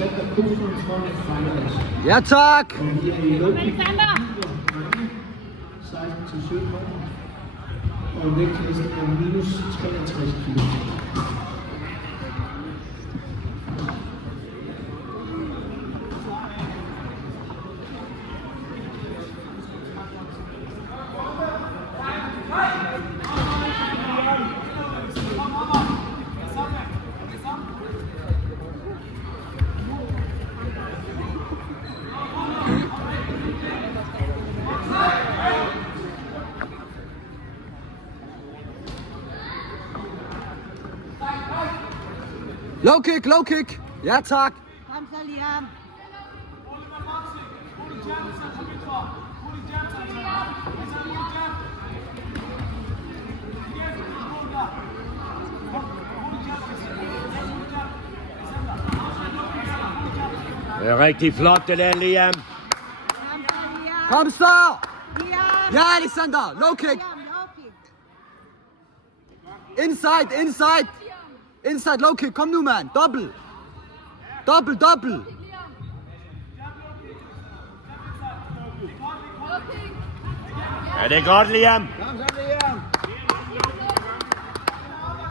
Alexander Kostrøm fra Fejlers. Ja, tak! Og vi er i lovgivning 16 til 17 år. Og vægtklassen er minus 63 kg. Low kick, low kick! Ja, tak! Kom så, Liam. Det er rigtig flot, det der, Liam. Kom så, Liam. Kom så! Liam. Ja, Alexander! Low kick! Liam, low kick. Inside, inside! Inside, low kick! Kom nu, mand! Dobbelt! Dobbelt, dobbelt! Ja, det er godt, Liam.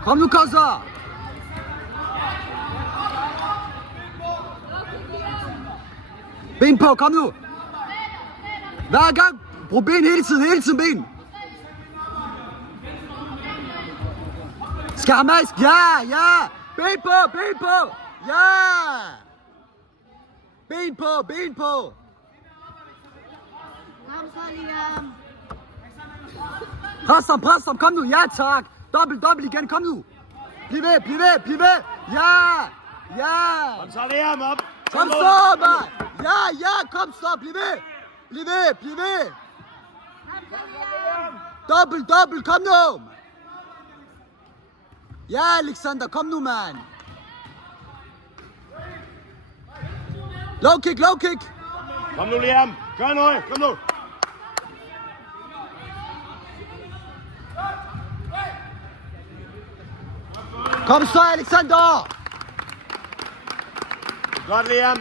Kom nu, Kosser! Ben på, kom nu! Hver gang! Brug ben hele tiden ben! Skarmask, ja, ja! Ben på, ja! Ben på! Kom så, Liam. Pres ham, kom nu, ja tak! Dobbelt igen, kom nu! Bliv ved! Ja! Kom så, Liam, op. Kom så, mand! Ja, kom så, bliv ved! Kom så, Liam. Dobbelt, kom nu! Ja, Alexander, kom nu, mand! Low kick! Kom nu, Liam. Gør noget, kom nu. Kom så, Alexander! Godt, Liam.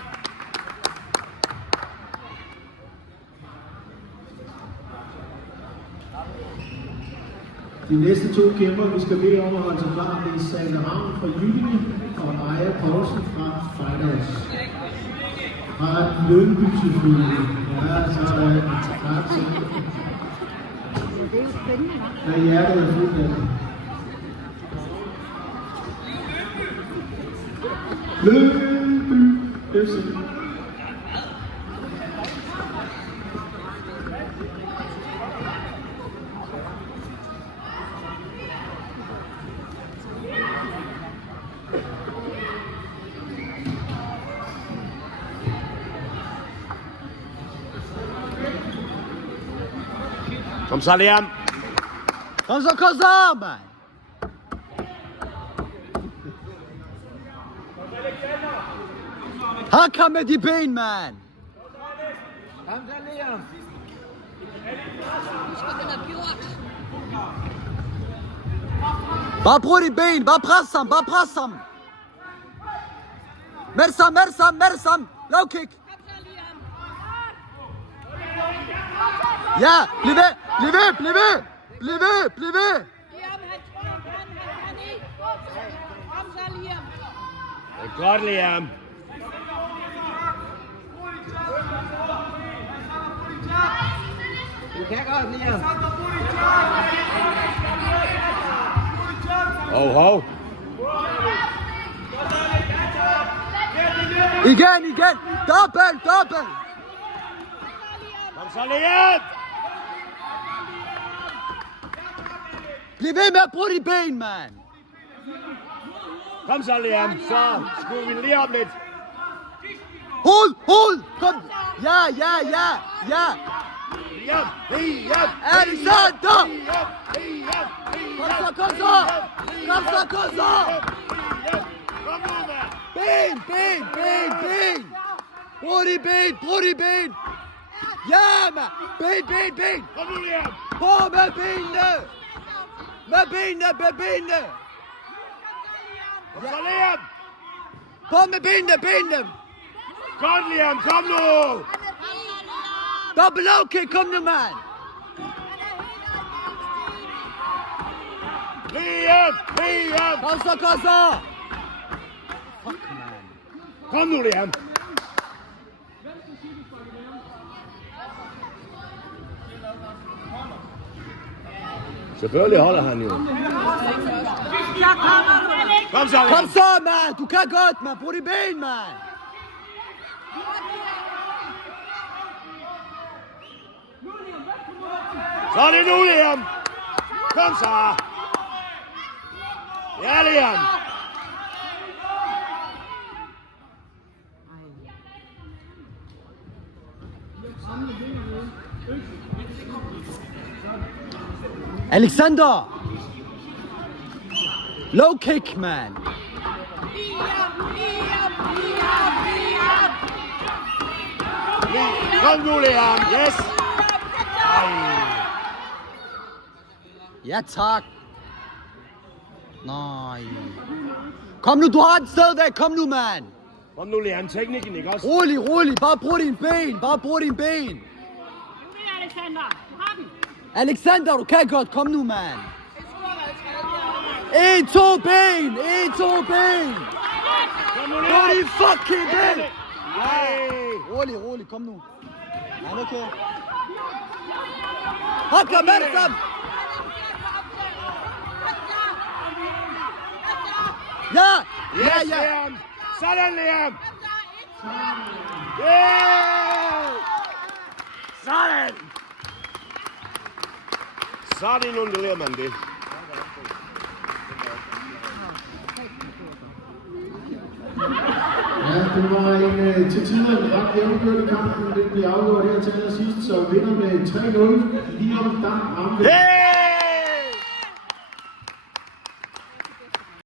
De næste to kæmper, vi skal bede om at holde sig klar, det er Sanne Ravn fra Jyllinge og Aya Poulsen fra Fejlers. Fra Lyngby selvfølgelig. Ja, så er det klart til. Det er jo spændende, hva'? Der er hjertet er fuldt af det. Lyngby FC. Kom så, Liam. Kom så, Kosser, mand! Hak ham med de ben, mand! Du skal vel have gjort. Bare brug de ben, bare pres ham! Med det samme! Low kick! Kom så, Liam. Ja, bliv ved! Liam, han i. Kom så, Liam. Det er godt, Liam. Du kan godt, Liam. Hov. Igen! Dobbelt! Kom så, Liam. Bliv ved med at bruge de ben, mand! Kom så, Liam. Så skruer vi lige op lidt. Hold! Kom! Ja! Liam. Alexander! Kom så! Kom nu, mand. Ben! Brug de ben! Ja, mand! Ben! Kom nu, Liam. På med benene! Med benene! Kom så, Liam. På med benene! Godt, Liam, kom nu! Double low kick, kom nu, mand! Liam! Liam! Kom så! Fuck, man. Kom nu, Liam! Selvfølgelig holder han jo. Kom så, Liam! Kom så, mand! Du kan godt, mand! Brug de ben, mand! Så er det nu, Liam! Kom så! Ja, Liam! Alexander! Low kick, man! Kom nu, Liam! Yes! Ja, tak! Nej! Kom nu, du har den stadigvæk! Kom nu, mand! Kom nu, Liam. Teknikken, ikke også? Rolig! Bare brug din ben! Alexander, du har den. Alexander, du kan godt! Kom nu, mand! 1, 2 ben! Kom nu, Brug Liam! din fucking ben! Nej! Rolig, kom nu. Er det okay? Hakker med det sammen! Ja! Yes, Liam! Sådan, Liam! Yeah! Sådan! Sådan underlærer man det. Ja, det var en til tider en ret jævnkørende kamp, men det bliver afgjort her til allersidst, så vinder med 3-0. Liam Dam ramte. Yeah!